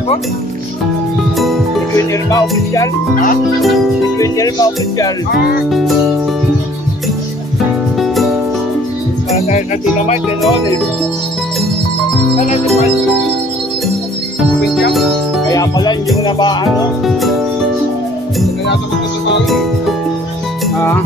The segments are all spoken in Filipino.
ko? Secretary ba official? Ha? Secretary ba official? Para tayo sa Dynamite and Honest. Sana naman. Pinjam? Kaya pala hindi mo na ba ano? Naganato ko sa bawi. Ah.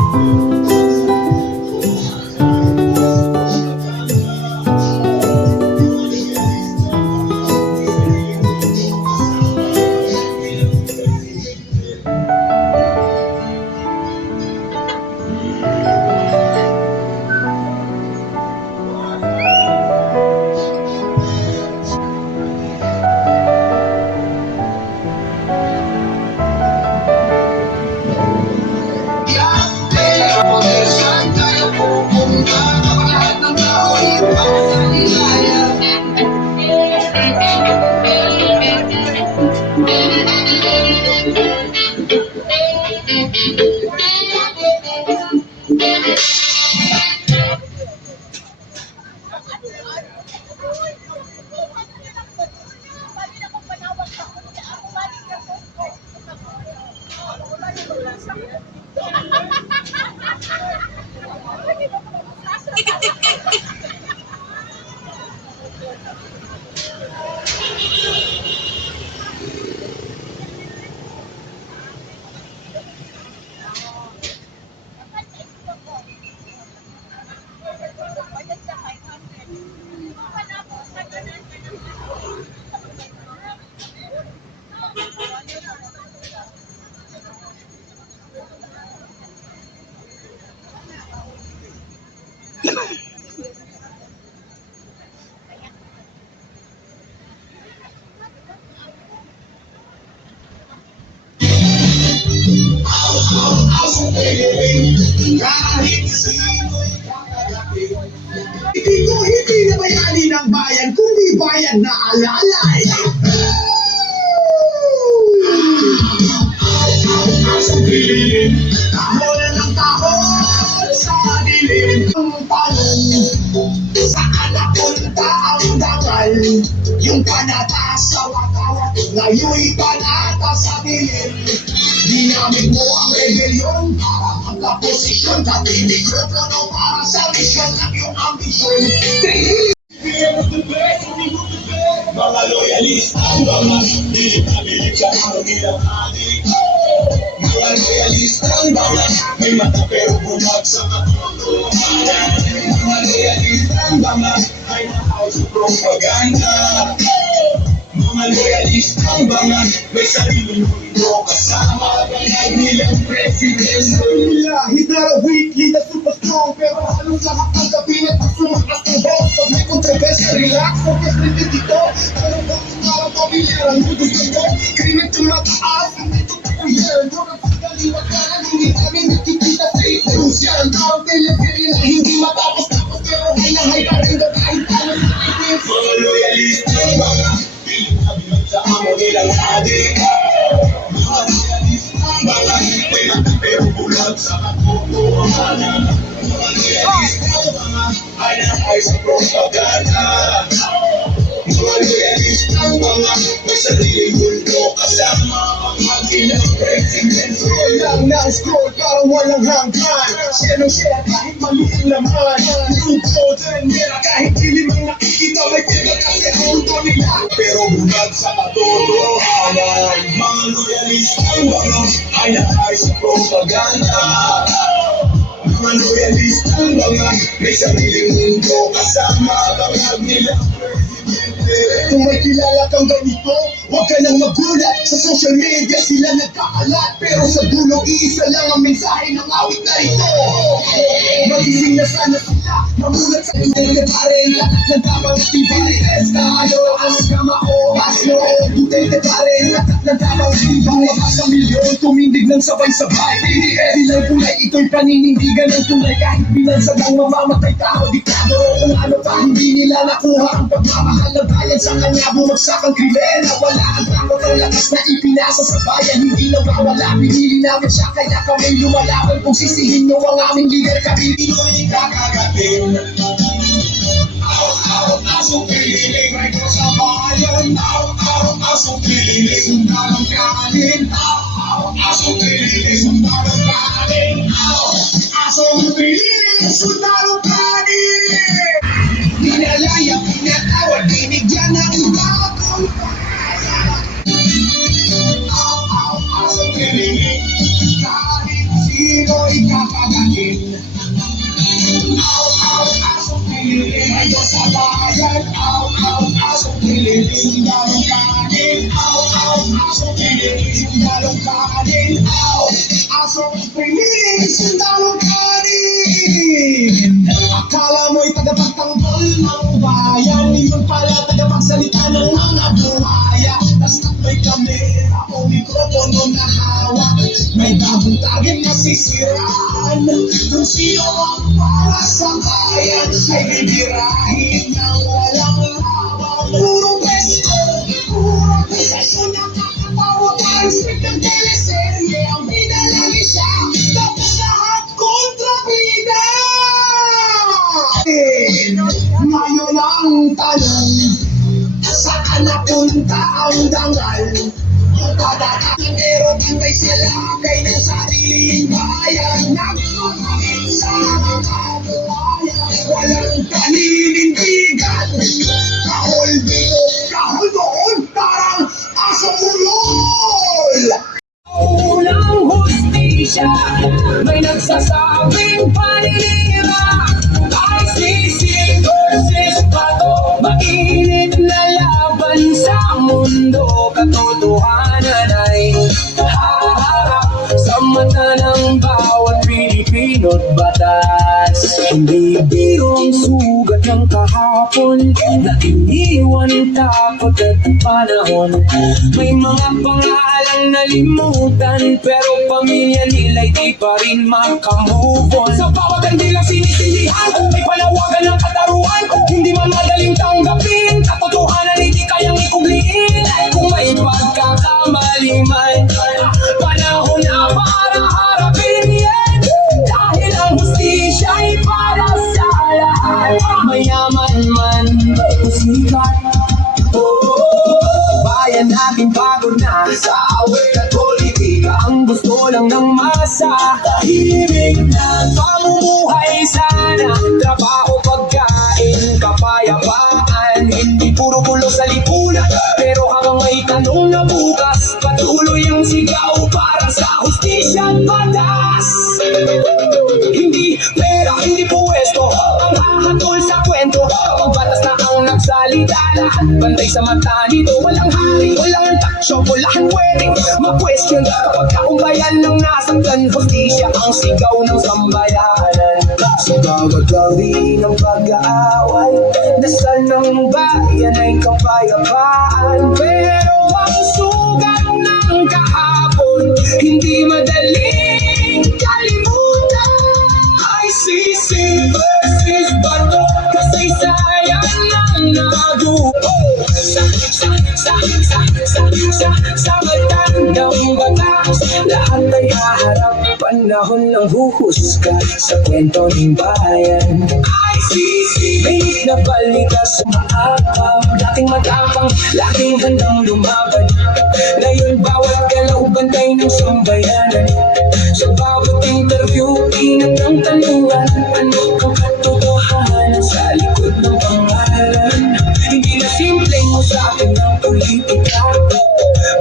Hindi na bayani ng bayan, kundi bayan na alalay. Tahon ng tahon sa dilim ng talon. Saan napunta ang dangal? Yung panata sa watawat, ngayon'y panata sa dilim. Ginamit mo ang rebelyon para magkaposisyon. Dati mikropono para sa misyon ng iyong ambisyon. Mga loyalista ang mga pilit na pilit sa kangilang adik. Mga loyalista ang mga may mata pero bulag sa katotohanan. Mga loyalista ang mga ay nahaw sa propaganda. Mga loyalista ang mga may sariling mundo kasama ang nilang president. He's not a weak leader, super strong, pero halos lahat ng kabinet ang sumakas ng boss. Pag may kontrobersya, relax, focus rin dito. Pero bakit parang pamilyar ang gusto ko? Krimen tumataas, hindi totoo yan. Durang pagkaliwag ka lang, hindi kami nakikita sa itus yan. Tawag teleserye na hindi matapos-tapos, pero hay na hay pa rin na kahit ano sa itis. Mga loyalista ang mga pilit na bilang sa amo nilang adik. Mga loyalista ang mga may mata pero bulag sa katotohanan. Mga loyalista ang mga ay nahay sa propaganda. Mga loyalista ang mga may sariling mundo kasama ang mag-ilang president. Scroll lang ng scroll parang walang hanggan. Share ng share kahit maliit naman. Lupo din nila kahit dilim ang nakikita. May pera kasi ang mundo nila pero bulag sa katotohanan. Mga loyalista ang mga ay nahay sa propaganda. Mga loyalista ang mga may sariling mundo kasama ang mag-ilang kung may kilala kang ganito, huwag ka nang magulat. Sa social media sila nagkakalat, pero sa dulo iisa lang ang mensahe ng awit na ito. Magising na sana sila, mamulat sa inyong pare. Lahat ng tamang TVS, tayo ang kamaoras no. Duterte pare, lahat ng tamang TVS. Bumakas sa milyon, tumindig ng sabay-sabay. TVS, ilang kulay ito'y paninindigan ng tunay. Kahit binansag ang mamamatay tao, diktador o kung ano pa, hindi nila nakuha ang pagmamahal ng bayan. Sa kanya bumagsak ang krimen. Wala ang takot ang lakas na ipinasa sa bayan. Hindi nawawala, pinili namin siya kaya kami lumalaban. Kung sisihin nyo ang aming leader, kami Pinoy kakagatin. Aw, aw, asong pililing, right ko sa bayan. Aw, aw, asong pililing sundalong kanin. Asong pililing sundalong kanin. Asong pililing sundalong kanin. Pinalaya, pinatawad, binigyan ng bagong pag-asa. Asong pililing, kahit sino'y kakagatin. Asong pililing, ay Diyos sa bayan. Asong pililing, sundalong kanin. Asong pililing, sundalong kanin. Asong pililing, sundalong kanin. Akala mo'y tagapagtanggol ng bayan, yun pala tagapagsalita ng mga buhaya. Tas may kamera o mikropono na hawak, may bagong tagin na sisiraan. Kung sino ang para sa bayan ay bibirahin ng walang laban. Puro pesto, puro akusasyon na kakatawa. Parang script ng teleserye ang binalagi siya, tapos lahat kontrabida. Ngayon ang tanong, saan napunta ang dangal? Pero bantay sila kay ng sariling bayan. Nagmamahit sa mga buhayan, walang paninindigan. Kahol dito, kahol doon, parang asong ulol. Unang hustisya, may nagsasabing paninira. ICC versus Bato, mainit na laban sa mundo. Katotohanan ay haharap sa mata ng bawat Pilipino't batas. Hindi birong sugat ng kahapon na iniwan takot at panahon. May mga pangalang nalimutan, pero pamilya nila'y di pa rin makamove on. Sa bawat kandila sinisindihan, may panawagan ng kataruhan. Hindi man madaling tanggapin, katotohanan hindi kayang ikugliin. Kung may pagkakamali man, panahon na para harapin yan. Dahil ang hustisya ay para sa lahat, mayaman man o sikat. Bayan natin pagod na sa away at politika. Ang gusto lang ng masa, tahimik na pamumuhay sana. Trabaho, pagkain, kapayapaan. Hindi puro gulo sa lipunan, pero hanggang may tanong na bukas, patuloy ang sigaw para sa hustisya at batas. Hindi pera, hindi puwesto ang hahatol sa kwento. Kapag batas na ang nagsalita, lahat bantay sa mata nito. Walang hari, walang taksyo, walang pwedeng ma-question. Kapag kaumbayan ng nasaktan, hustisya ang sigaw ng sambayanan. Sa bawat gawi ng pag-aaway, dasal ng bayan ay kapayapaan. Pero ang sugat ng kahapon, hindi madaling kalimutan. ICC versus Bato, kasaysayan ng nadugo. Sa matandang batas, lahat ay haharap. Panahon ng huhusga sa kwento ng bayan. ICC, binig na balita sa maakap. Dating matapang, laging handang lumaban. Ngayon bawat galaw bantay ng sambayanan. Sa bawat interview, inang ng tanungan. Ano ang katotohanan sa likod ng pangalan? Hindi na simpleng usapin ng politika,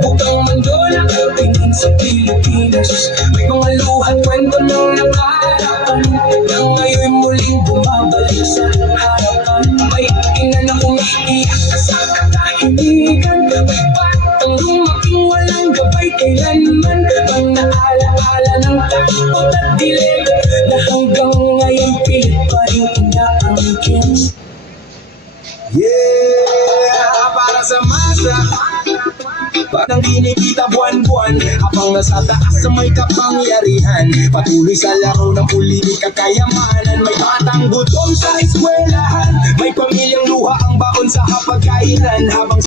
bukang mundo na katingin sa Pilipinas. May mga luhat kwento ng nakaraan na ngayon muling bumabalik sa harapan. May ina na umiiyak sa katahimikan, may batang lumaking walang gabay kailanman. Ang naalaala ng takot at dilim na hanggang ngayon pilit pa rin inaangkin. Yeah, para sa masa, parang dinikita buwan-buwan, habang nasa taas sa may kapangyarihan. Patuloy sa laro ng politika kayamanan. May batang gutom sa eskwelahan, may pamilyang luha ang baon sa hapagkainan. Habang